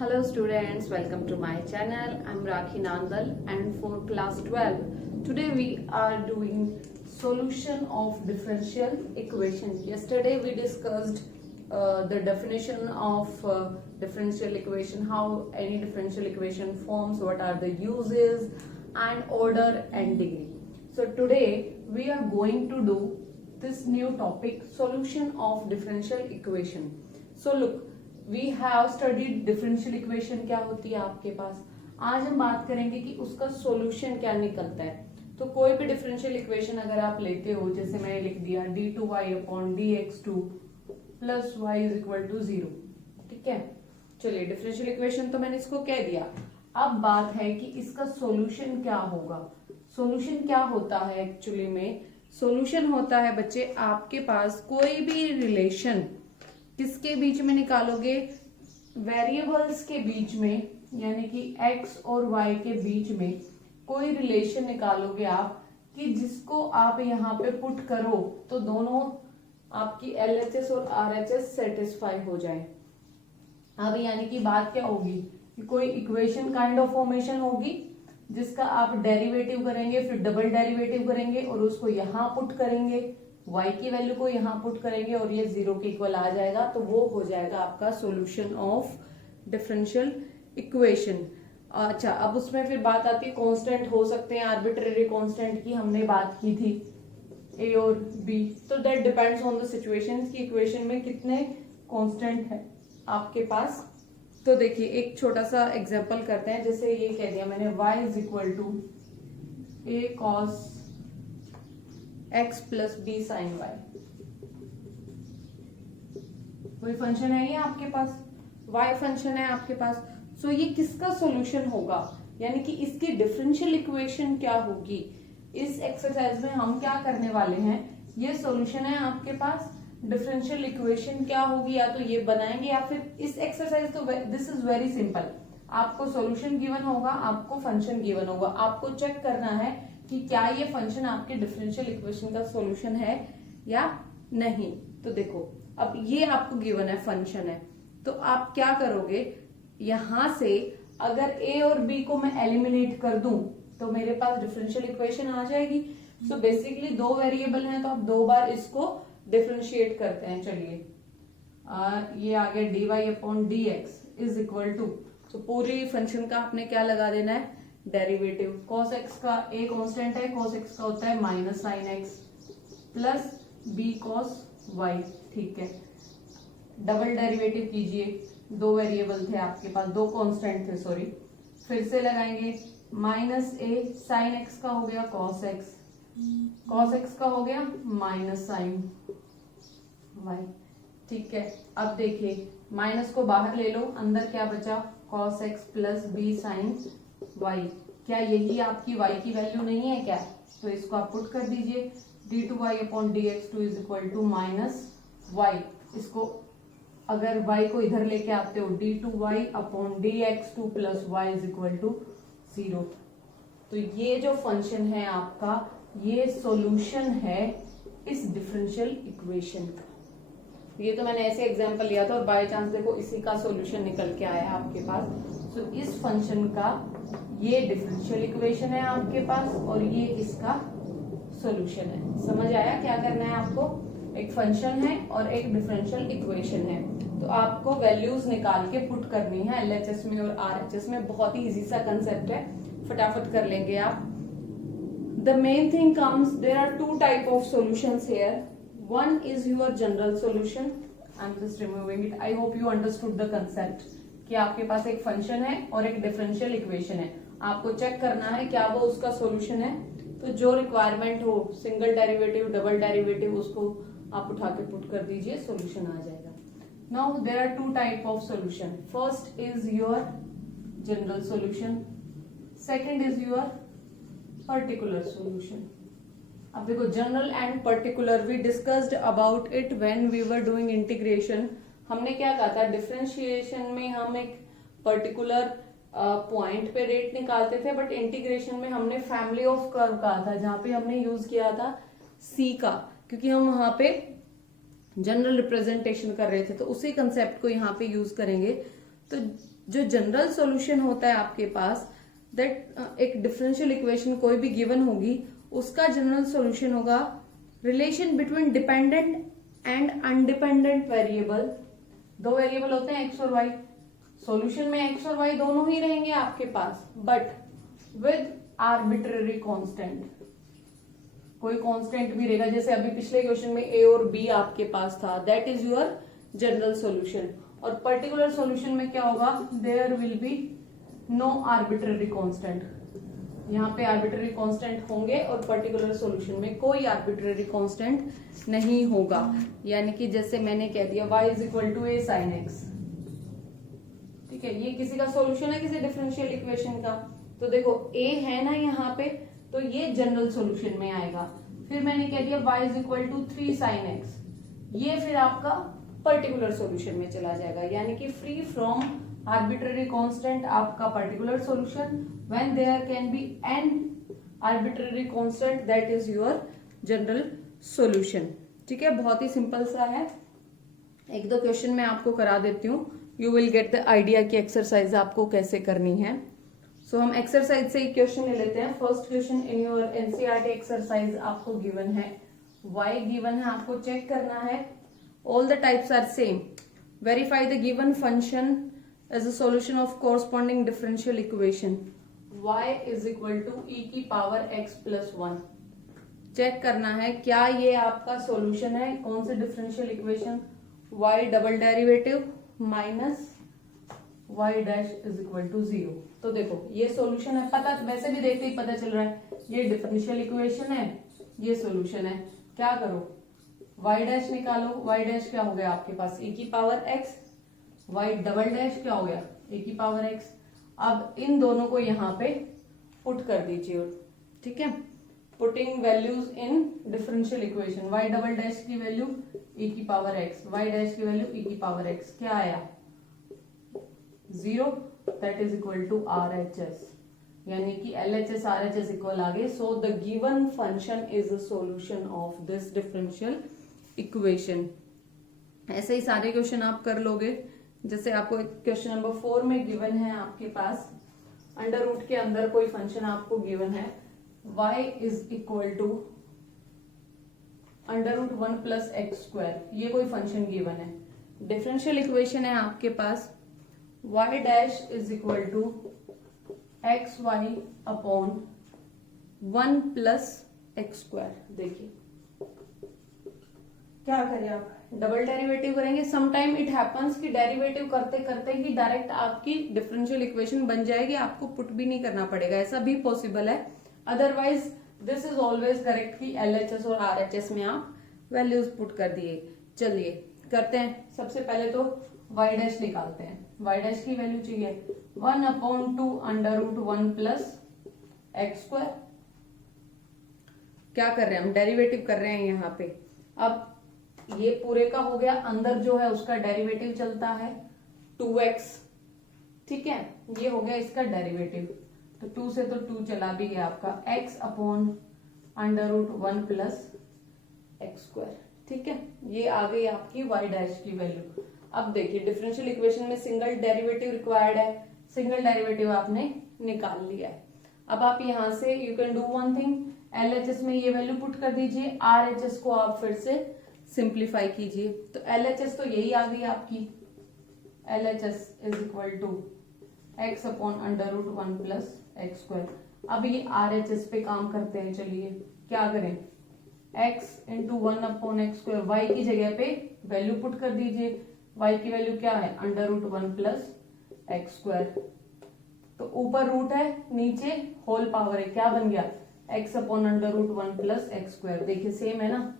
Hello students, welcome to my channel. I'm Rakhi Nandal and for class 12, today we are doing solution of differential equation. Yesterday we discussed the definition of differential equation, how any differential equation forms, what are the uses and order and degree. So today we are going to do this new topic, solution of differential equation. So look, we have studied differential equation क्या होती है आपके पास. आज हम बात करेंगे कि उसका सॉल्यूशन क्या निकलता है. तो कोई भी डिफरेंशियल इक्वेशन अगर आप लेते हो, जैसे मैंने लिख दिया d2y upon dx2 plus y is equal to 0. ठीक है, चलिए डिफरेंशियल इक्वेशन तो मैंने इसको कह दिया. अब बात है कि इसका सॉल्यूशन क्या होगा. सॉल्यूशन क्या होता है एक्चुअली में? सॉल्यूशन होता है बच्चे आपके पास कोई भी रिलेशन किसके बीच में निकालोगे, वेरिएबल्स के बीच में, यानी कि x और y के बीच में कोई रिलेशन निकालोगे आप कि जिसको आप यहाँ पे पुट करो तो दोनों आपकी LHS और RHS सेटिस्फाई हो जाए. अब यानी कि बात क्या होगी कि कोई इक्वेशन काइंड ऑफ फॉर्मेशन होगी जिसका आप डेरिवेटिव करेंगे, फिर डबल डेरिवेटिव करेंगे और उसको यहाँ पुट करेंगे, y की वैल्यू को यहाँ पुट करेंगे और ये 0 के इक्वल आ जाएगा. तो वो हो जाएगा आपका सॉल्यूशन ऑफ डिफरेंशियल इक्वेशन. अच्छा, अब उसमें फिर बात आती है कांस्टेंट हो सकते हैं, आर्बिट्रेरी कांस्टेंट की हमने बात की थी, a और b. तो that depends on the situation की इक्वेशन में कितने कांस्टेंट है आपके पास. तो देखिए एक छोटा सा एग्जांपल करते हैं. जैसे ये कह दिया मैंने y is equal to a cos x plus b sine y. कोई फंक्शन है ये आपके पास, y फंक्शन है आपके पास. सो ये किसका सॉल्यूशन होगा, यानी कि इसकी डिफरेंशियल इक्वेशन क्या होगी. इस एक्सरसाइज में हम क्या करने वाले हैं, ये सॉल्यूशन है आपके पास, डिफरेंशियल इक्वेशन क्या होगी या तो ये बनाएंगे या फिर इस एक्सरसाइज. तो दिस इज वेरी सिंपल. आपको सॉल्यूशन गिवन होगा, आपको फंक्शन गिवन होगा, आपको चेक करना है कि क्या ये फंक्शन आपके डिफरेंशियल इक्वेशन का सॉल्यूशन है या नहीं. तो देखो अब ये आपको गिवन है, फंक्शन है, तो आप क्या करोगे, यहां से अगर a और b को मैं एलिमिनेट कर दूं तो मेरे पास डिफरेंशियल इक्वेशन आ जाएगी. सो बेसिकली दो वेरिएबल हैं तो आप दो बार इसको डिफरेंशिएट करते हैं. चलिए ये आ गया dy upon dx is equal to, तो पूरी फंक्शन का आपने क्या लगा देना है, डेरिवेटिव. cos x का a कांस्टेंट है, cos x का होता है minus sine x plus b cos y. ठीक है, डबल डेरिवेटिव कीजिए. दो वेरिएबल थे आपके पास, दो कांस्टेंट थे सॉरी. फिर से लगाएंगे माइनस a साइन x का हो गया cos x, cos x का हो गया माइनस साइन y. ठीक है, अब देखिए माइनस को बाहर ले लो, अंदर क्या बचा, cos x plus b sine y. क्या यही आपकी y की वैल्यू नहीं है क्या? तो इसको आप पुट कर दीजिए, d2y upon dx2 is equal to minus y. इसको अगर y को इधर लेके आते हो, d2y upon dx2 plus y is equal to 0. तो ये जो फंक्शन है आपका, ये सॉल्यूशन है इस डिफरेंशियल इक्वेशन का. ये तो मैंने ऐसे एग्जांपल लिया था और बाय चांस देखो इसी का सॉल्यूशन निकल के आया आपके पास. तो इस फंक्शन का ये डिफरेंशियल इक्वेशन है आपके पास और ये इसका सॉल्यूशन है. समझ आया क्या करना है आपको? एक फंक्शन है और एक डिफरेंशियल इक्वेशन है, तो आपको वैल्यूज निकाल के पुट करनी है LHS में और RHS में. बहुत ही इजी सा कंसेप्ट है, फटाफट कर लेंगे आप. The main thing comes, there are two type of solutions here. One is your general solution. I'm just removing it. I hope you understood the concept. कि आपके पास एक फंक्शन है और एक डिफरेंशियल इक्वेशन है, आपको चेक करना है क्या वो उसका सॉल्यूशन है. तो जो रिक्वायरमेंट हो, सिंगल डेरिवेटिव, डबल डेरिवेटिव, उसको आप उठा के पुट कर दीजिए, सॉल्यूशन आ जाएगा. Now there are two type of solution. First is your general solution, second is your particular solution. अब देखो general and particular we discussed about it when we were doing integration. हमने क्या कहा था, डिफरेंशिएशन में हम एक पर्टिकुलर पॉइंट पे रेट निकालते थे, बट इंटीग्रेशन में हमने फैमिली ऑफ कर्व कहा था, जहां पे हमने यूज किया था सी का, क्योंकि हम वहां पे जनरल रिप्रेजेंटेशन कर रहे थे. तो उसी कंसेप्ट को यहाँ पे यूज करेंगे. तो जो जनरल सॉल्यूशन होता है आपके पास, दैट एक डिफरेंशियल इक्वेशन कोई भी गिवन होगी, उसका जनरल सॉल्यूशन होगा relation between dependent and independent variable. दो वेरिएबल होते हैं एक्स और वाई, सॉल्यूशन में एक्स और वाई दोनों ही रहेंगे आपके पास, बट विद आर्बिट्रेरी कांस्टेंट। कोई कांस्टेंट भी रहेगा, जैसे अभी पिछले क्वेश्चन में ए और बी आपके पास था, that is your general solution. और पर्टिकुलर सॉल्यूशन में क्या होगा, there will be no arbitrary constant. यहाँ पे आर्बिट्रेरी कांस्टेंट होंगे और पर्टिकुलर सॉल्यूशन में कोई आर्बिट्रेरी कांस्टेंट नहीं होगा। यानी कि जैसे मैंने कह दिया y is equal to a sine x, ठीक है, ये किसी का सॉल्यूशन है, किसी डिफरेंशियल इक्वेशन का। तो देखो a है ना यहाँ पे, तो ये जनरल सॉल्यूशन में आएगा। फिर मैंने कह दिया y is equal to 3 sine x, ये फिर आपका पर्टिकुलर सॉल्यूशन में चला जाएगा। यानी कि फ्री फ्रॉम आर्बिट्रेरी कांस्टेंट आपका particular solution, when there can be an arbitrary constant, that is your general solution. ठीक है, बहुत ही सिंपल सा है। एक दो क्वेश्चन मैं आपको करा देती हूँ, you will get the idea कि एक्सरसाइज आपको कैसे करनी है। सो हम एक्सरसाइज से एक क्वेश्चन ले लेते हैं। First question in your NCERT exercise आपको गिवन है, y गिवन है, आपको चेक करना है all the types are same, verify the given function as a solution of corresponding differential equation y is equal to e की power x plus 1। Check करना है क्या ये आपका सॉल्यूशन है, कौन से differential equation, y double derivative minus y dash is equal to 0। तो देखो ये सॉल्यूशन है, पता वैसे भी देखते ही पता चल रहा है ये डिफरेंशियल इक्वेशन है, ये सॉल्यूशन है। क्या करो, y डैश निकालो, y डैश क्या हो गया आपके पास e की power x, y double dash क्या हो गया e की पावर x। अब इन दोनों को यहाँ पे पुट कर दीजिए, ठीक है, putting values in differential equation, y double dash की वैल्यू e की पावर x, y डैश की वैल्यू e की पावर x, क्या आया 0, that is equal to RHS, यानी कि LHS RHS इक्वल आ गए। So the given function is a solution of this differential equation. ऐसे ही सारे क्वेश्चन आप कर लोगे। जैसे आपको क्वेश्चन नंबर 4 में गिवन है आपके पास, अंडर रूट के अंदर कोई फंक्शन आपको गिवन है, y is equal to under root 1 plus x square, ये कोई फंक्शन गिवन है। डिफरेंशियल इक्वेशन है आपके पास y dash is equal to x y upon 1 plus x square. देखिए क्या करें आप, डबल डेरिवेटिव करेंगे। समटाइम इट हैपन्स कि डेरिवेटिव करते करते ही डायरेक्ट आपकी डिफरेंशियल इक्वेशन बन जाएगी, आपको पुट भी नहीं करना पड़ेगा, ऐसा भी पॉसिबल है। Otherwise this is always correct कि LHS और RHS में आप वैल्यूज पुट कर दिए। चलिए करते हैं, सबसे पहले तो y डैश निकालते हैं। y डैश की वैल्यू चाहिए 1 upon 2 under root 1 plus x square. क्या कर रहे हैं हम, डेरिवेटिव कर रहे हैं यहाँ पे। अब ये पूरे का हो गया, अंदर जो है उसका डेरिवेटिव चलता है 2x, ठीक है, ये हो गया इसका डेरिवेटिव। तो 2 से तो 2 चला भी गया आपका, x upon under root 1 plus x square, ठीक है, ये आ गई आपकी y डैश की वैल्यू। अब देखिए डिफरेंशियल इक्वेशन में सिंगल डेरिवेटिव रिक्वायर्ड है, सिंगल डेरिवेटिव आपने निकाल लिया है। अब आप यहां से you can do one thing, LHS में ये वैल्यू पुट कर दीजिए, RHS को आप फिर से सिंप्लीफाई कीजिए। तो LHS तो यही आ गई आपकी, LHS is equal to x upon under root 1 plus x square. अब ये RHS पे काम करते हैं, चलिए क्या करें, x into 1 upon x square, y की जगह पे वैल्यू पुट कर दीजिए, y की वैल्यू क्या है under root 1 plus x square. तो ऊपर रूट है, नीचे होल पावर है, क्या बन गया x upon under root 1 plus x square. देखिए सेम है ना,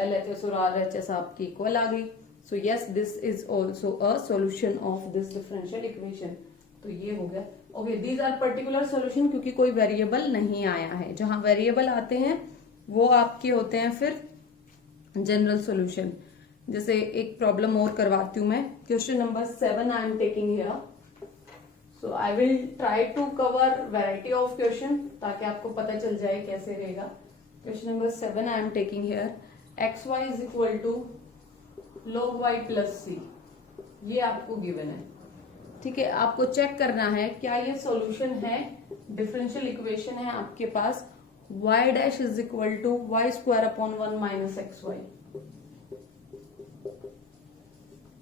LHS और RHS आपकी इक्वल आ गई। So yes this is also a solution of this differential equation. तो ये हो गया। Okay, these are particular solution, क्योंकि कोई वेरिएबल नहीं आया है। जहां वेरिएबल आते हैं वो आपके होते हैं फिर जनरल सॉल्यूशन। जैसे एक प्रॉब्लम और करवाती हूँ मैं, question number 7 I am taking here. So I will try to cover variety of question ताकि आपको पता चल जाए कैसे रहेगा। Question number 7 I am taking here, x y is equal to log y plus c, ये आपको गिवन है। ठीक है, आपको चेक करना है क्या ये सॉल्यूशन है, डिफरेंशियल इक्वेशन है आपके पास y dash is equal to y square upon 1 minus x y.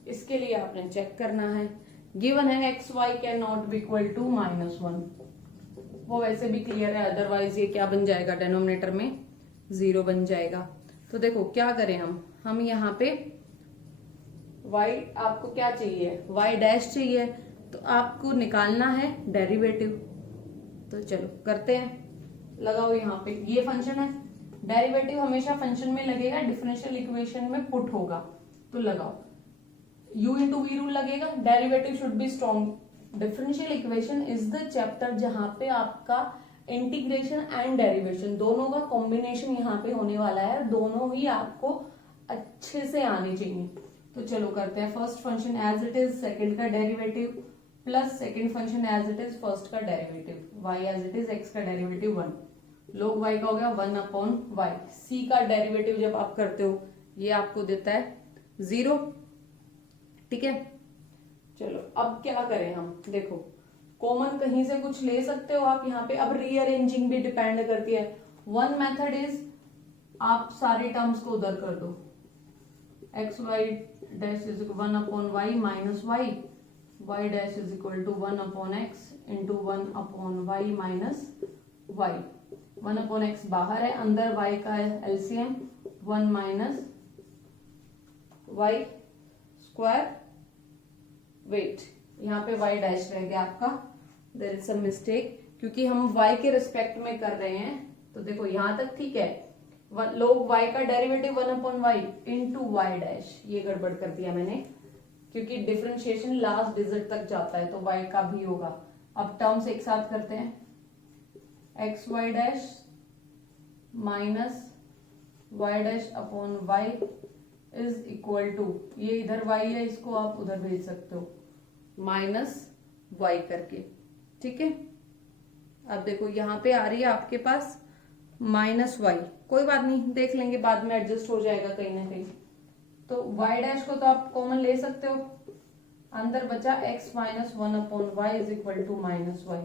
इसके लिए आपने चेक करना है, गिवन है x y can not be equal to -1, वो वैसे भी क्लियर है, अदरवाइज ये क्या बन जाएगा, डिनोमिनेटर में 0 बन जाएगा। तो देखो क्या करें हम यहाँ पे y आपको क्या चाहिए, y डैश चाहिए, तो आपको निकालना है डेरिवेटिव। तो चलो करते हैं, लगाओ यहाँ पे, ये फंक्शन है, डेरिवेटिव हमेशा फंक्शन में लगेगा, डिफरेंशियल इक्वेशन में पुट होगा, तो लगाओ u इंटू वी रूल लगेगा, derivative should be strong. Differential equation is the chapter जहां पे आपका इंटीग्रेशन एंड डेरिवेशन दोनों का कॉम्बिनेशन यहाँ पे होने वाला है, दोनों ही आपको अच्छे से आने चाहिए। तो चलो करते हैं, first function as it is, second का derivative plus second function as it is, first का derivative, y as it is, x का डेरिवेटिव 1, log y का हो गया 1 अपॉन y, c का डेरिवेटिव जब आप करते हो ये आपको देता है 0। ठीक है, चलो अब क्या करें हम, देखो कॉमन कहीं से कुछ ले सकते हो आप यहाँ पे, अब रीअरेंजिंग भी डिपेंड करती है। वन मेथड इज आप सारे टर्म्स को उधर कर दो, x y dash is 1 upon y minus y, y dash is equal to 1 upon x into 1 upon y minus y. 1 upon x बाहर है, अंदर वाई का है LCM 1 minus y square, wait यहाँ पे y डैश रह गया आपका, देयर इज सम मिस्टेक क्योंकि हम y के रिस्पेक्ट में कर रहे हैं। तो देखो यहां तक ठीक है, log y का derivative 1 upon y into y dash, ये गड़बड़ कर दिया मैंने क्योंकि डिफरेंशिएशन लास्ट डिजिट तक जाता है तो y का भी होगा। अब टर्म्स एक साथ करते हैं, x y dash minus y dash upon y is equal to, ये इधर y है, इसको आप उधर भेज सकते हो माइनस वाई करके। ठीक है, अब देखो यहाँ पे आ रही है आपके पास माइनस वाई, कोई बात नहीं, देख लेंगे बाद में, एडजस्ट हो जाएगा कहीं ना कहीं। तो वाई डैश को तो आप कॉमन ले सकते हो, अंदर बचा x minus 1 upon y is equal to minus y,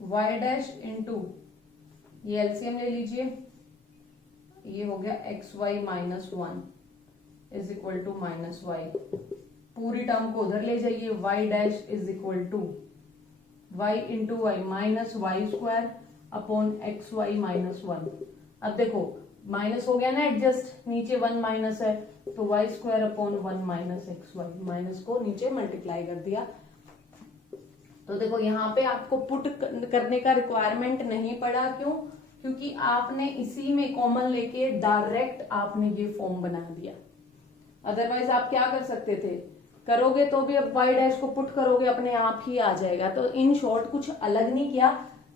y dash into ये एलसीएम ले लीजिए, ये हो गया x y minus 1 is equal to minus y, पूरी टर्म को उधर ले जाइए, y dash is equal to y into y minus y square upon x y minus 1। अब देखो माइनस हो गया ना एडजस्ट, नीचे 1 माइनस है तो y square upon 1 minus x y, minus को नीचे मल्टीप्लाई कर दिया। तो देखो यहाँ पे आपको पुट करने का रिक्वायरमेंट नहीं पड़ा, क्यों, क्योंकि आपने इसी में कॉमन लेके डायरेक्ट आपने ये फॉर्म बना दिया। अदरवाइज आप क्या कर सकते थे, करोगे तो भी अब y डैश को पुट करोगे अपने आप ही आ जाएगा। तो इन शॉर्ट कुछ अलग नहीं किया,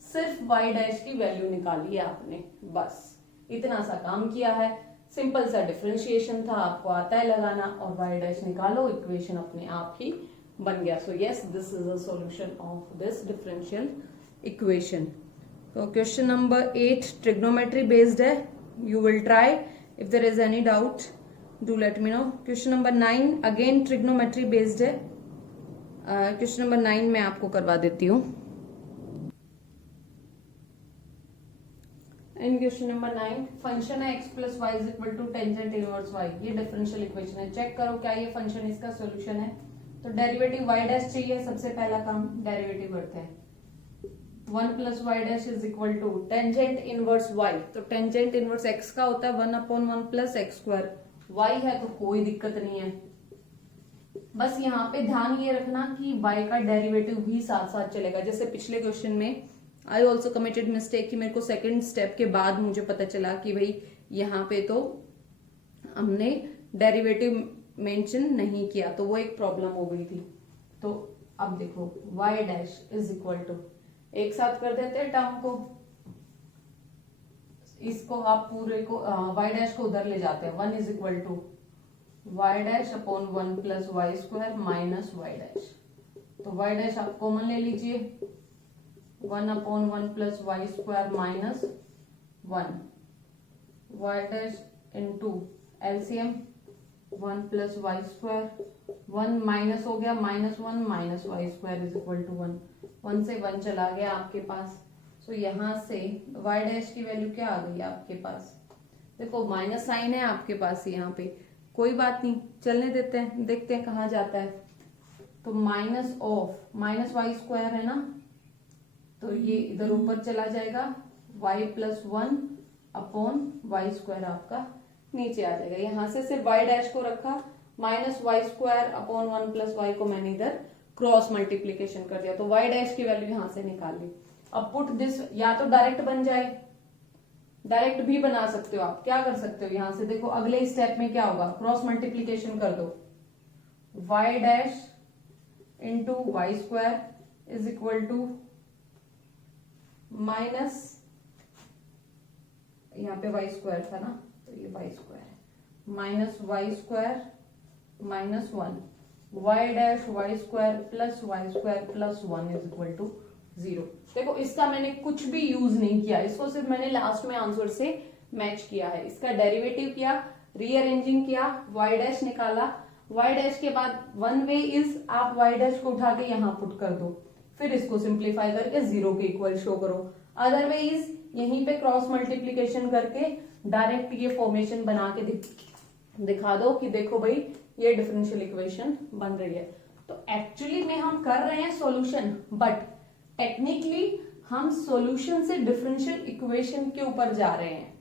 सिर्फ y डैश की वैल्यू निकाली है आपने, बस इतना सा काम किया है, सिंपल सा डिफरेंशिएशन था, आपको आता है लगाना, और y डैश निकालो, इक्वेशन अपने आप ही बन गया। So yes, this is a solution of this differential equation. तो क्वेश्चन नंबर 8 ट्रिग्नोमेट्री बेस्ड है, you will try, if there is any doubt do let me know। Question number 9 again trigonometry based है, question number 9 मैं आपको करवा देती हूँ। In question number 9 function है x plus y is equal to tangent inverse y, ये differential equation है, check करो क्या ये फंक्शन इसका सॉल्यूशन है। तो डेरिवेटिव y डैश चाहिए, सबसे पहला काम डेरिवेटिव करते हैं, 1 plus y dash is equal to tangent inverse y, तो टेंजेंट इनवर्स x का होता है 1 upon 1 plus x square, y है तो कोई दिक्कत नहीं है, बस यहाँ पे ध्यान ये रखना कि y का डेरिवेटिव भी साथ साथ चलेगा। जैसे पिछले क्वेश्चन में आई ऑल्सो कमिटेड मिस्टेक कि मेरे को सेकंड स्टेप के बाद मुझे पता चला कि भाई यहाँ पे तो हमने डेरिवेटिव मेंशन नहीं किया, तो वो एक प्रॉब्लम हो गई थी। तो अब देखो y dash is equal to, एक साथ कर देते हैं टर्म को, इसको आप पूरे को y डैश को उधर ले जाते हैं, 1 is equal to y dash upon 1 plus y square minus y dash, तो y डैश आप कॉमन ले लीजिए, 1 upon 1 plus y square minus 1, y dash into LCM 1 plus y square, 1 minus हो गया, -1 minus y square is equal to 1, 1 से 1 चला गया आपके पास। सो यहाँ से y डैश की वैल्यू क्या आ गई आपके पास, देखो माइनस साइन है आपके पास यहाँ पे, कोई बात नहीं, चलने देते हैं, देखते हैं कहाँ जाता है। तो minus of minus y square है ना, तो ये इधर ऊपर चला जाएगा, y plus 1 upon y square आपका नीचे आ जाएगा। यहाँ से सिर्फ y डैश को रखा, minus y square upon 1 plus y को मैंने इधर क्रॉस मल्टीप्लीकेशन कर दिया, तो y डैश की वैल्यू यहाँ से निकाल ली। अब पुट दिस, या तो डायरेक्ट बन जाए, डायरेक्ट भी बना सकते हो आप, क्या कर सकते हो यहां से, देखो अगले स्टेप में क्या होगा, क्रॉस मल्टीप्लीकेशन कर दो, y dash into y square is equal to minus, यहाँ पे वाई स्क्वायर था ना, तो ये वाई स्क्वायर है, minus y square minus 1, y dash y square plus y square plus 1 is equal to 0। देखो इसका मैंने कुछ भी यूज नहीं किया, इसको सिर्फ मैंने लास्ट में आंसर से मैच किया है, इसका डेरिवेटिव किया, रीअरेंजिंग किया, y डैश निकाला, y डैश के बाद वन वे इज आप y डैश को उठा के यहाँ पुट कर दो, फिर इसको सिंप्लीफाई करके 0 के इक्वल शो करो, अदरवाइज यहीं पे क्रॉस मल्टीप्लीकेशन करके डायरेक्ट ये फॉर्मेशन बना के दिखा दो कि देखो भाई ये डिफरेंशियल इक्वेशन बन रही है। तो एक्चुअली में हम कर रहे हैं सॉल्यूशन, बट टेक्निकली हम सॉल्यूशन से डिफरेंशियल इक्वेशन के ऊपर जा रहे हैं,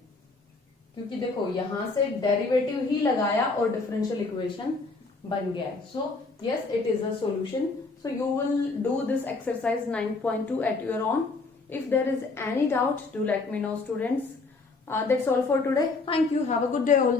क्योंकि देखो यहां से डेरिवेटिव ही लगाया और डिफरेंशियल इक्वेशन बन गया है। So yes, it is a solution. So you will do this exercise 9.2 at your own. If there is any doubt, do let me know, students. That's all for today. Thank you. Have a good day all.